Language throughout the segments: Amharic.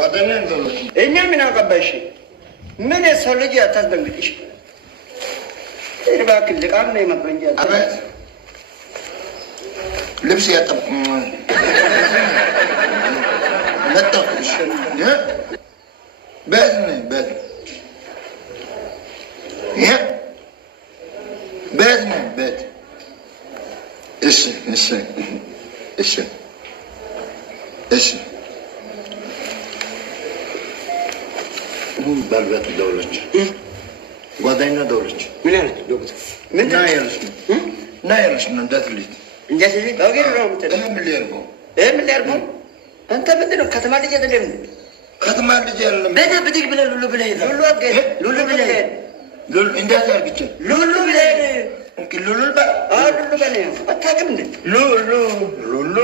ጓደኛዬ ነው። እኛ ምን አቀባሽ? ምን የሰው ልጅ አታስደንግጥሽ። እባክህ ልቃም ነው የመበኛ አቤት ልብስ ያጠብኩ መጣሁሽ። ቤት ነኝ ቤት ቤት ነኝ ቤት። እሺ እሺ እሺ እሺ ባልበት ደውለች ጓደኛ ደውለች። ምን ያለች ዶክተር? ምን ያለች ና ያለች ነው እንዳትልኝ እንደዚህ ታውቂው ነው የምትለው? ምን ሊያርገው ምን ሊያርገው? አንተ ምንድን ነው ከተማ ልጅ አይደለም? ከተማ ልጅ አይደለም። በዛ ብድግ ብለህ ሉሉ ብለህ ሉሉ አገኝ ሉሉ ብለህ ሉሉ እንዴት አድርግቼ ሉሉ ብለህ ሉሉ በ ሉሉ ብለህ አታውቅም እንዴ? ሉሉ ሉሉ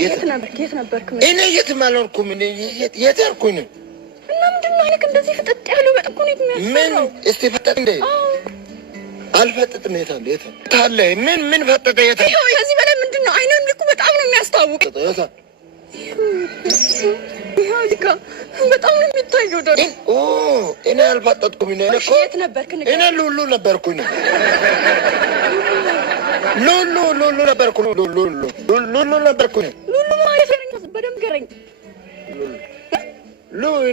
የት ነበርክ? እኔ የትም አልሆንኩም። እኔ የት ያልኩኝ ነው? እና ምንድን ነው አይነክ እንደዚህ ፍጥጥ ያለው? በጣም እኮ ነው የሚያስፈራው። ምን እስቲ ፈጠጥ እንደ አልፈጥጥም። የት አለ የት አለ? ምን ፈጠጠ? የት አለ? ከዚህ በላይ ምንድን ነው? አይነን ልኩ በጣም ነው የሚያስታውቅ። የት አለ? ይኸው ይካ በጣም ነው የሚታየው። ደግሞ እኔ አልፈጠጥኩም። እኔ እኮ የት ነበርክ? እኔ ሉሉ ነበርኩኝ ነው ሉሉ ነበርኩ ሉሉ ነበርኩ ነው ሉሉ ማለት ነው። በደምብ ገረኝ ሉሉ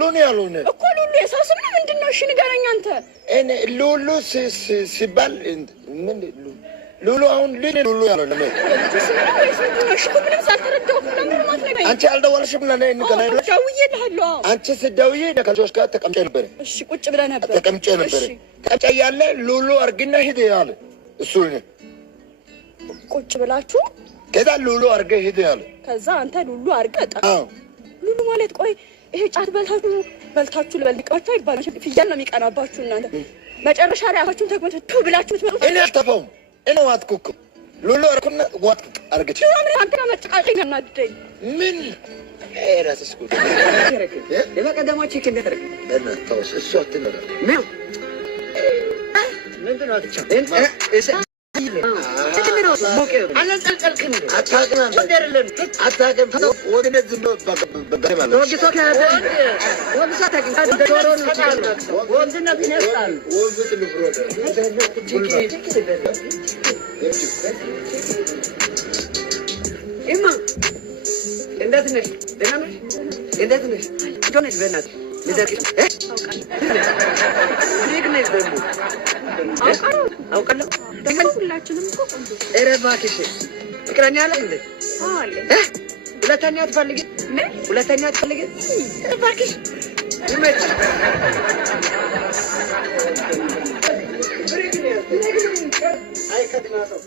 ነው ያሉኝ እኮ ሉሉ የሰው ስም ነው ምንድን ነው? እሺ ንገረኝ አንተ። እኔ ሉሉ ሲባል ምን ሉሉ አሁን ሉሉ ያለው ነው አንቺ አልደወልሽም? ደውዬልሃለሁ። አንቺ ስትደውይ ከልጆች ጋር ተቀምጬ ነበር። እሺ ቁጭ ብለህ ነበር? ተቀምጬ ነበር። ተቀምጬ ያለ ሉሉ አርግና ሂድ ያለ እሱ ቁጭ ብላችሁ ከዛ ሉሉ አርገህ ሂድ ያለ ከዛ አንተ ሉሉ አርገህ ጠጣ። ሉሉ ማለት ቆይ ይሄ ጫት በልታችሁ ልበልቃችሁ አይባልም። ፍየል ነው የሚቀናባችሁ እናንተ። መጨረሻ ላይ አፋችሁን ተግመቱ ብላችሁ ምትመጡ። እኔ አልተፋውም። እኔ ዋጥኩክ ሉሉ አርኩና ዋጥኩ አርገች አንተ መጨቃጨኝ እናድደኝ ምን ራስሽ ኩ ለበቀደማች ከነተረክ እና ታውስ እሱ አትነገር ምንድን ነው አትቻ እሺ እንዴት ነሽ? ደህና ነሽ? እንዴት ነሽ? ጆነሽ በእናትሽ ለደርክ አውቃለሁ። ሁላችንም እኮ ኧረ እባክሽ ፍቅረኛ አለ እንዴ? አለ። ሁለተኛ አትፈልጊም? ሁለተኛ አትፈልጊም? እባክሽ ይመች አይከትናተው